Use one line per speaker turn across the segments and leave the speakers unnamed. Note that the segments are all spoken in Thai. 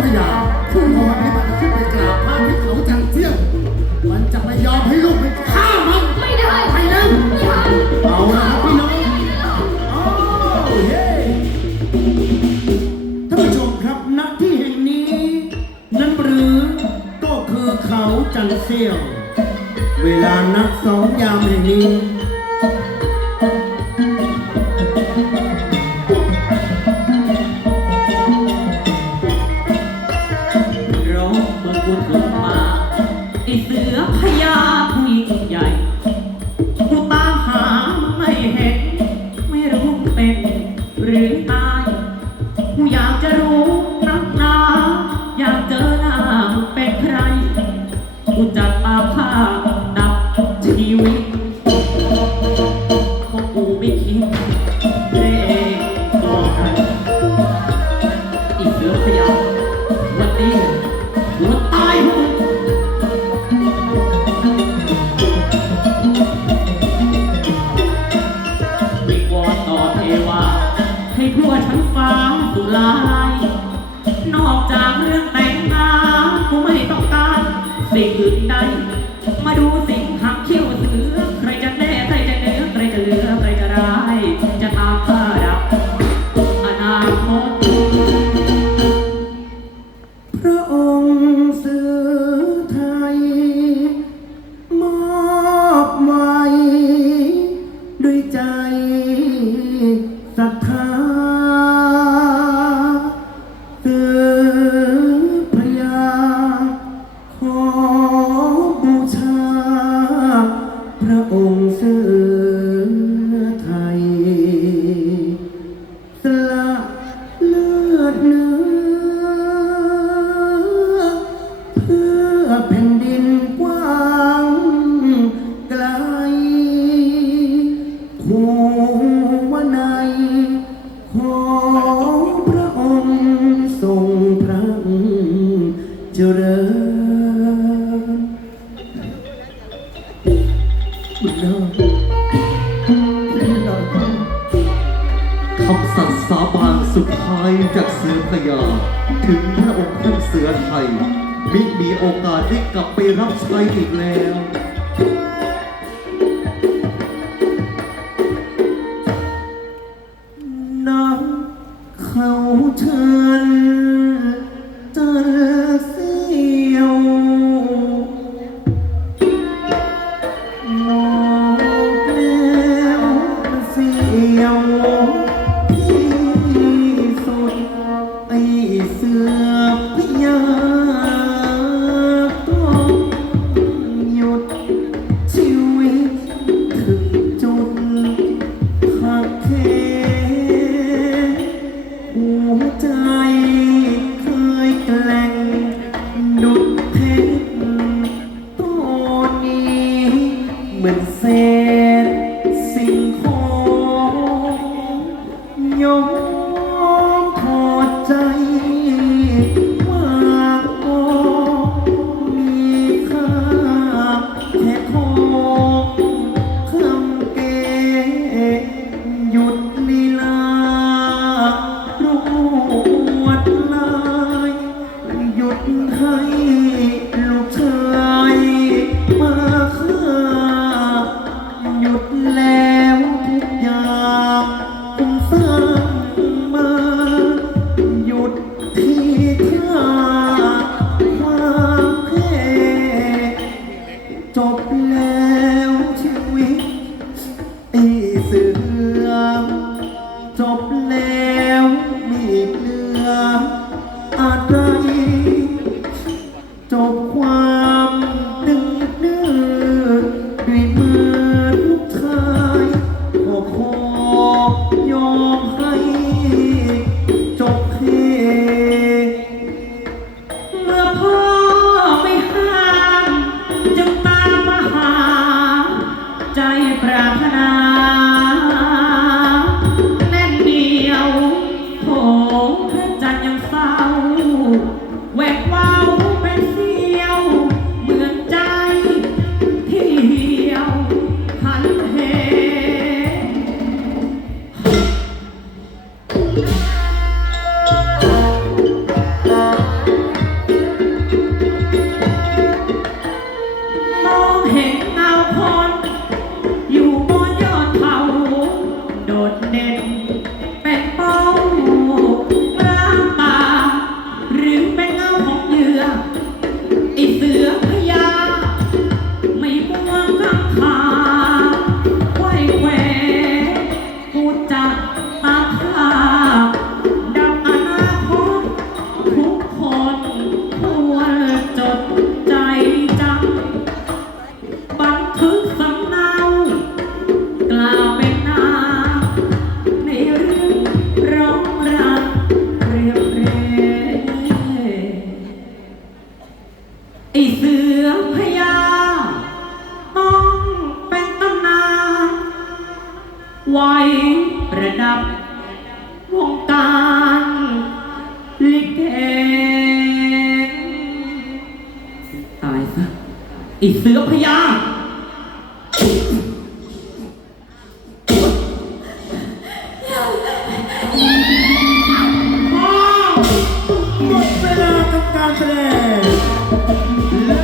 พระยาผู้นอนที่มันขึ้นไปกราบพระที่เขาจังเสี้ยงมันจะไม่ยอมให้ลูกมัฆ่ามัน
ไม่ได้
ไปแล้วเอาละพี่น้องโอ้เฮ้
ท่านผู้ชมครับณที่แห่งนี้ นั้นหรือก็คือเขาจันเสี้ยง
เวลานักสองยาม
แห่งนี้ 答应 คำ
สัตย์สาบานสุดท้ายจากเสือพยา ถึงพระองค์ท่านเสือไทยมิมีโอกาสได้กลับไปรับใช้อีกแล้ว
น้ำเขาเธอ เสือพยาต้องหยุดชีวิตถึงจุดหักเหหัวใจเคยแกล้งดุเพตัวนี้เหมือน Thank you. ไว้
ประดับวงการลิเกตายซะไอเสือพญา
หมดเวลาทำการแสดง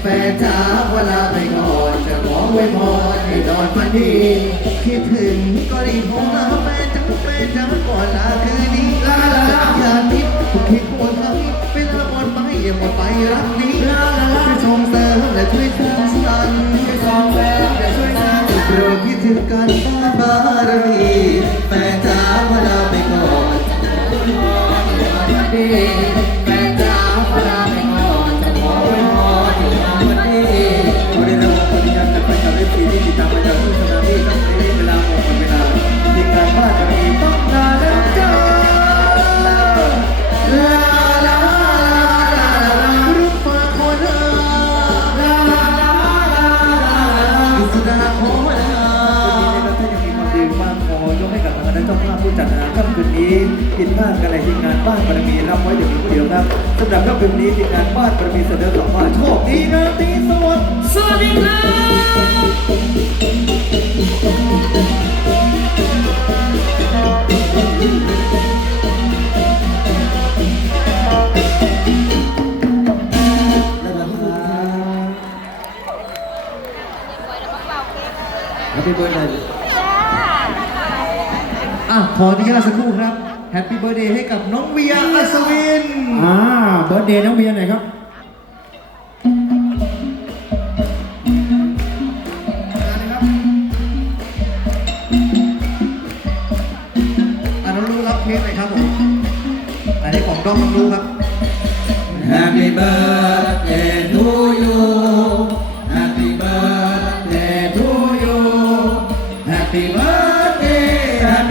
แฟ
นจ๋าขอลาไปก่อนจะขออวยพรให้นอนฝันดี
คิดถึงก็รีบโทรหาแฟนจังแฟนจังก่อนลาคืนนี้
ลาลาลา
อย่านิดคิดปวดทั้งเวลาหมดไปอย่าหมดไปรักนี้
ลาลาลา
ช่วยชมเสริมและช่วยสร้างสรรค์
ช่วยสองแฟนอย่ช่วยสร้าง
โปรดคิดถึงกันบ้าบารมีแฟนจ๋าขอลาไปก่อน
ดีแฟนจ๋า กให้
กับทางค
ณะเจ้าภาพผู้จัดงานค่ำคืนนี้ผิดพลาดกันในทีมงานบ้านบารมีรับไว้อย่างเดียวครับสำหรับค่ำคืนนี้ทีมงานบ้านบารมีเสนอสองว่าโชคดีนะตีสวัสดิ์
สวัสดีครับ
แฮปปี้เบิร์ดเลย
อะขออนุญาตสักครู่ครับแฮปปี้เบ t ร์ a เดย์ให้กับน้องเวียอัศวิน
อ่าเบิร์ดเดย์น้องเบียร์หน่อยครับ
อะน้องรู้รับเค้กหน่อยครับผมอันนี้ของด้อมน้องรู้ครับ
Happy birthday to you Happy birthday to you Happy birthday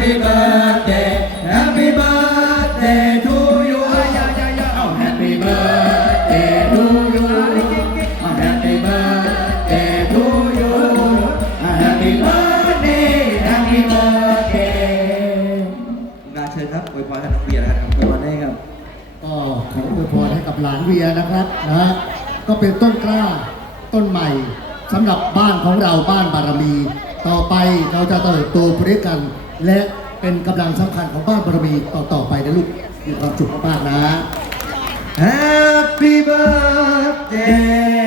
Happy birthday Happy birthday to you เอา Happy birthday to you เอา Happy birthday to you เอา Happy birthday Happy birthday
งานเชิญครับอวยพรให้น้องเวียนะครับ
อวยพรให้ครับ
ก็ขออวยพรให้กับหลานเวียนะครับนะฮะก็เป็นต้นกล้าต้นใหม่สำหรับบ้านของเราบ้านบารมี ต่อไปเราจะเติบโตไปด้วยกัน และเป็นกำลังสำคัญของบ้านบารมีต่อๆไปนะลูกมีความสุขมากๆนะ
Happy birthday